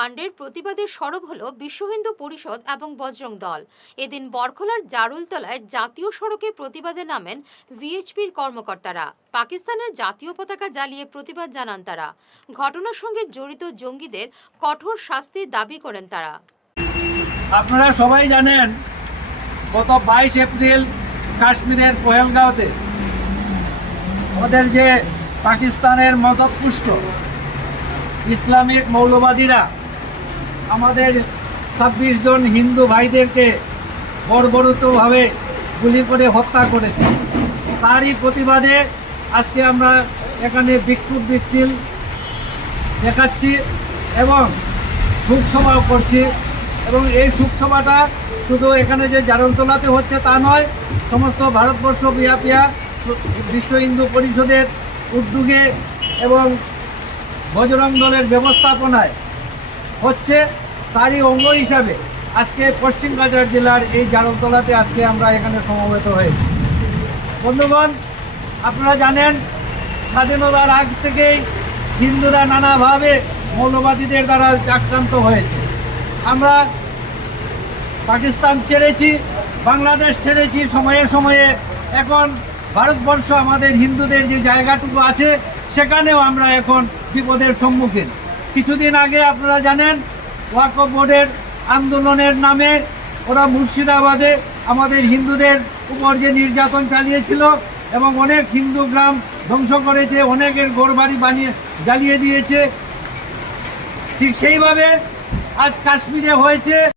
কাণ্ডের প্রতিবাদে সরব হল বিশ্ব হিন্দু পরিষদ এবং বজরং দল। এদিন বরখলার জারুলতলায় জাতীয় সড়কে প্রতিবাদে নামেন ভিএইচপির কর্মকর্তারা। পাকিস্তানের জাতীয় পতাকা জ্বালিয়ে প্রতিবাদ জানান তারা। ঘটনার সঙ্গে জড়িত জঙ্গিদের কঠোর শাস্তির দাবি করেন তারা। আপনারা সবাই জানেন, গত বাইশ এপ্রিল কাশ্মীরের পহেলগাঁওতে আমাদের যে পাকিস্তানের মদতপুষ্ট ইসলামিক মৌলবাদীরা আমাদের ছাব্বিশ জন হিন্দু ভাইদেরকে বর্বরতভাবে গুলি করে হত্যা করেছে। তারই প্রতিবাদে আজকে আমরা এখানে বিক্ষোভ মিছিল দেখাচ্ছি এবং শোকসভাও করছি। এবং এই শোকসভাটা শুধু এখানে যে জারণতলাতে হচ্ছে তা নয়, সমস্ত ভারতবর্ষ বিয়াপিয়া বিশ্ব হিন্দু পরিষদের উদ্যোগে এবং বজরং দলের ব্যবস্থাপনায় হচ্ছে তারই অঙ্গ হিসাবে। আজকে পশ্চিম বাজার জেলার এই জারণতলাতে আজকে আমরা এখানে সমবেত হয়েছি। বন্ধুগণ, আপনারা জানেন, স্বাধীনতার আগ থেকেই হিন্দুরা নানাভাবে মৌলবাদীদের দ্বারা আক্রান্ত হয়েছে। আমরা পাকিস্তান ছেড়েছি, বাংলাদেশ ছেড়েছি, সময়ে সময়ে। এখন ভারতবর্ষ আমাদের হিন্দুদের যে জায়গাটুকু আছে, সেখানেও আমরা এখন বিপদের সম্মুখীন। কিছুদিন আগে আপনারা জানেন, ওয়াকফ বোর্ডের আন্দোলনের নামে ওরা মুর্শিদাবাদে আমাদের হিন্দুদের উপর যে নির্যাতন চালিয়েছিল এবং অনেক হিন্দু গ্রাম ধ্বংস করেছে, অনেকের ঘরবাড়ি বানিয়ে জ্বালিয়ে দিয়েছে। ঠিক সেইভাবে আজ কাশ্মীরে হয়েছে।